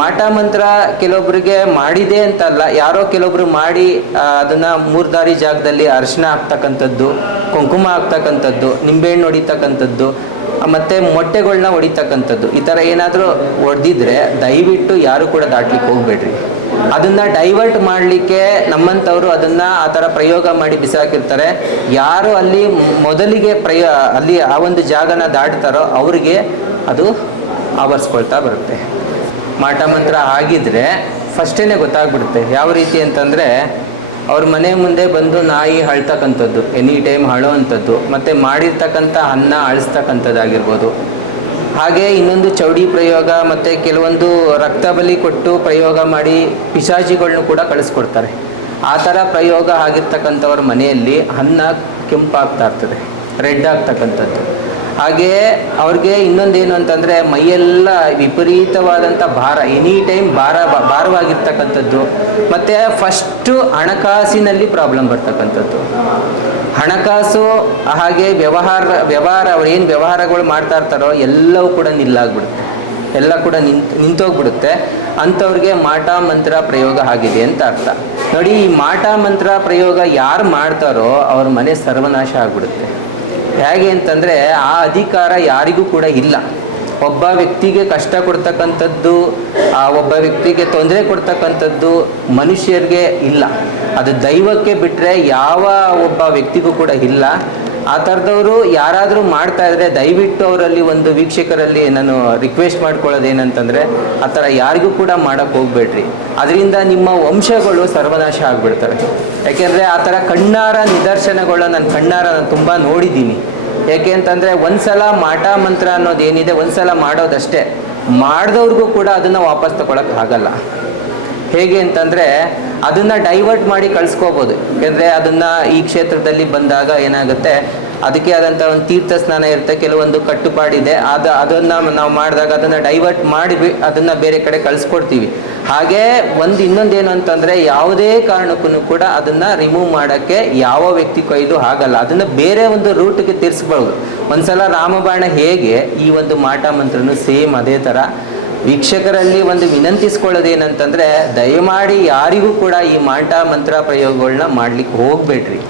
ಮಾಟ ಮಂತ್ರ ಕೆಲವೊಬ್ಬರಿಗೆ ಮಾಡಿದೆ ಅಂತಲ್ಲ, ಯಾರೋ ಕೆಲವೊಬ್ರು ಮಾಡಿ ಅದನ್ನ ಮೂರ್ದಾರಿ ಜಾಗದಲ್ಲಿ ಅರಿಶಿನ ಹಾಕ್ತಕ್ಕಂಥದ್ದು, ಕುಂಕುಮ ಹಾಕ್ತಕ್ಕಂಥದ್ದು, ನಿಂಬೆಹಣ್ಣು ಹೊಡಿತಕ್ಕಂಥದ್ದು, ಮತ್ತೆ ಮೊಟ್ಟೆಗಳನ್ನ ಹೊಡಿತಕ್ಕಂಥದ್ದು, ಈ ಥರ ಏನಾದರೂ ಹೊಡೆದಿದ್ರೆ ದಯವಿಟ್ಟು ಯಾರು ಕೂಡ ದಾಟ್ಲಿಕ್ಕೆ ಹೋಗ್ಬೇಡ್ರಿ. ಅದನ್ನ ಡೈವರ್ಟ್ ಮಾಡಲಿಕ್ಕೆ ನಮ್ಮಂಥವ್ರು ಅದನ್ನ ಆ ಥರ ಪ್ರಯೋಗ ಮಾಡಿ ಬಿಸಾಕಿರ್ತಾರೆ. ಯಾರು ಅಲ್ಲಿ ಮೊದಲಿಗೆ ಪ್ರಯೋ, ಅಲ್ಲಿ ಆ ಒಂದು ಜಾಗನ ದಾಟ್ತಾರೋ ಅವರಿಗೆ ಅದು ಆವರಿಸ್ಕೊಳ್ತಾ ಬರುತ್ತೆ. ಮಾಟ ಮಂತ್ರ ಆಗಿದ್ರೆ ಫಸ್ಟೇನೆ ಗೊತ್ತಾಗ್ಬಿಡುತ್ತೆ. ಯಾವ ರೀತಿ ಅಂತಂದರೆ ಅವ್ರ ಮನೆ ಮುಂದೆ ಬಂದು ನಾಯಿ ಅಳ್ತಕ್ಕಂಥದ್ದು, ಎನಿ ಟೈಮ್ ಅಳೋವಂಥದ್ದು, ಮತ್ತು ಮಾಡಿರ್ತಕ್ಕಂಥ ಅನ್ನ ಅಳಿಸ್ತಕ್ಕಂಥದ್ದಾಗಿರ್ಬೋದು. ಹಾಗೆ ಇನ್ನೊಂದು ಚೌಡಿ ಪ್ರಯೋಗ ಮತ್ತು ಕೆಲವೊಂದು ರಕ್ತ ಬಲಿ ಕೊಟ್ಟು ಪ್ರಯೋಗ ಮಾಡಿ ಪಿಶಾಚಿಗಳನ್ನು ಕೂಡ ಕಳಿಸ್ಕೊಡ್ತಾರೆ. ಆ ಥರ ಪ್ರಯೋಗ ಆಗಿರ್ತಕ್ಕಂಥವ್ರ ಮನೆಯಲ್ಲಿ ಅನ್ನ ಕೆಂಪಾಗ್ತಾ ಇರ್ತದೆ, ರೆಡ್ ಆಗ್ತಕ್ಕಂಥದ್ದು. ಹಾಗೆ ಅವ್ರಿಗೆ ಇನ್ನೊಂದೇನು ಅಂತಂದರೆ ಮೈಯೆಲ್ಲ ವಿಪರೀತವಾದಂಥ ಭಾರ ಎನಿ ಟೈಮ್ ಭಾರ, ಭಾರವಾಗಿರ್ತಕ್ಕಂಥದ್ದು. ಮತ್ತು ಫಸ್ಟು ಹಣಕಾಸಿನಲ್ಲಿ ಪ್ರಾಬ್ಲಮ್ ಬರ್ತಕ್ಕಂಥದ್ದು. ಹಣಕಾಸು, ಹಾಗೆ ವ್ಯವಹಾರ ವ್ಯವಹಾರ, ಅವ್ರು ಏನು ವ್ಯವಹಾರಗಳು ಮಾಡ್ತಾ ಇರ್ತಾರೋ ಎಲ್ಲವೂ ಕೂಡ ನಿಲ್ಲಾಗ್ಬಿಡುತ್ತೆ. ಎಲ್ಲ ಕೂಡ ನಿಂತು, ನಿಂತೋಗ್ಬಿಡುತ್ತೆ. ಅಂಥವ್ರಿಗೆ ಮಾಟ ಮಂತ್ರ ಪ್ರಯೋಗ ಆಗಿದೆ ಅಂತ ಅರ್ಥ. ನೋಡಿ ಈ ಮಾಟ ಮಂತ್ರ ಪ್ರಯೋಗ ಯಾರು ಮಾಡ್ತಾರೋ ಅವ್ರ ಮನೆ ಸರ್ವನಾಶ ಆಗ್ಬಿಡುತ್ತೆ. ಹೇಗೆ ಅಂತಂದರೆ ಆ ಅಧಿಕಾರ ಯಾರಿಗೂ ಕೂಡ ಇಲ್ಲ. ಒಬ್ಬ ವ್ಯಕ್ತಿಗೆ ಕಷ್ಟ ಕೊಡ್ತಕ್ಕಂಥದ್ದು, ಆ ಒಬ್ಬ ವ್ಯಕ್ತಿಗೆ ತೊಂದರೆ ಕೊಡ್ತಕ್ಕಂಥದ್ದು ಮನುಷ್ಯರಿಗೆ ಇಲ್ಲ. ಅದು ದೈವಕ್ಕೆ ಬಿಟ್ಟರೆ ಯಾವ ಒಬ್ಬ ವ್ಯಕ್ತಿಗೂ ಕೂಡ ಇಲ್ಲ. ಆ ಥರದವರು ಯಾರಾದರೂ ಮಾಡ್ತಾ ಇದ್ರೆ ದಯವಿಟ್ಟು ಅವರಲ್ಲಿ ಒಂದು ವೀಕ್ಷಕರಲ್ಲಿ ನಾನು ರಿಕ್ವೆಸ್ಟ್ ಮಾಡ್ಕೊಳ್ಳೋದು ಏನಂತಂದರೆ ಆ ಥರ ಯಾರಿಗೂ ಕೂಡ ಮಾಡೋಕ್ಕೆ ಹೋಗ್ಬೇಡ್ರಿ. ಅದರಿಂದ ನಿಮ್ಮ ವಂಶಗಳು ಸರ್ವನಾಶ ಆಗಿಬಿಡ್ತವೆ. ಯಾಕೆಂದರೆ ಆ ಥರ ಕಣ್ಣಾರ ನಿದರ್ಶನಗಳನ್ನ ನಾನು ಕಣ್ಣಾರ ನಾನು ತುಂಬ ನೋಡಿದ್ದೀನಿ. ಯಾಕೆ ಅಂತಂದರೆ ಒಂದ್ಸಲ ಮಾಟ ಮಂತ್ರ ಅನ್ನೋದು ಏನಿದೆ, ಒಂದ್ಸಲ ಮಾಡೋದಷ್ಟೇ. ಮಾಡಿದವ್ರಿಗೂ ಕೂಡ ಅದನ್ನು ವಾಪಸ್ ತಗೊಳಕ್ ಆಗಲ್ಲ. ಹೇಗೆ ಅಂತಂದರೆ ಅದನ್ನ ಡೈವರ್ಟ್ ಮಾಡಿ ಕಳ್ಸ್ಕೋಬೋದು. ಯಾಕೆಂದರೆ ಅದನ್ನ ಈ ಕ್ಷೇತ್ರದಲ್ಲಿ ಬಂದಾಗ ಏನಾಗುತ್ತೆ ಅದಕ್ಕೆ ಆದಂಥ ಒಂದು ತೀರ್ಥ ಸ್ನಾನ ಇರುತ್ತೆ, ಕೆಲವೊಂದು ಕಟ್ಟುಪಾಡಿದೆ. ಅದ ಅದನ್ನ ನಾವು ಮಾಡಿದಾಗ ಅದನ್ನ ಡೈವರ್ಟ್ ಮಾಡಿ ಅದನ್ನ ಬೇರೆ ಕಡೆ ಕಳಿಸ್ಕೊಡ್ತೀವಿ. ಹಾಗೆ ಒಂದು ಇನ್ನೊಂದೇನು ಅಂತಂದ್ರೆ ಯಾವುದೇ ಕಾರಣಕ್ಕೂ ಕೂಡ ಅದನ್ನ ರಿಮೂವ್ ಮಾಡೋಕ್ಕೆ ಯಾವ ವ್ಯಕ್ತಿ ಕೈದು ಆಗಲ್ಲ. ಅದನ್ನ ಬೇರೆ ಒಂದು ರೂಟ್ಗೆ ತಿರ್ಸ್ಬೋದು ಒಂದ್ಸಲ ರಾಮಬಾಣ ಹೇಗೆ ಈ ಒಂದು ಮಾಟ ಮಂತ್ರನು ಸೇಮ್ ಅದೇ ಥರ ವೀಕ್ಷಕರಲ್ಲಿ ಒಂದು ವಿನಂತಿಸ್ಕೊಳ್ಳೋದೇನಂತಂದ್ರೆ ದಯಮಾಡಿ ಯಾರಿಗೂ ಕೂಡ ಈ ಮಾಟ ಮಂತ್ರ ಪ್ರಯೋಗಗಳನ್ನ ಮಾಡ್ಲಿಕ್ಕೆ ಹೋಗ್ಬೇಡ್ರಿ.